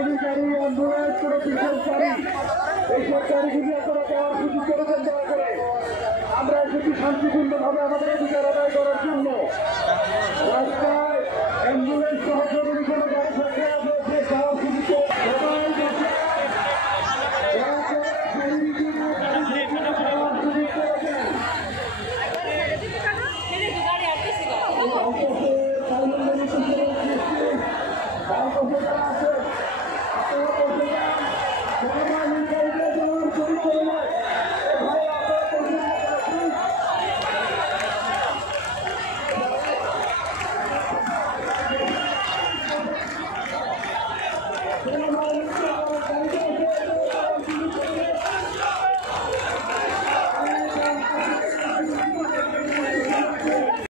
অধিকারী আন্দোলন করে এই সরকারিগুলি আপনারা দেওয়ার সুযোগ করেছেন দয়া করে। আমরা এসেছি শান্তিপূর্ণভাবে আমাদের অধিকার আদায় করার জন্য।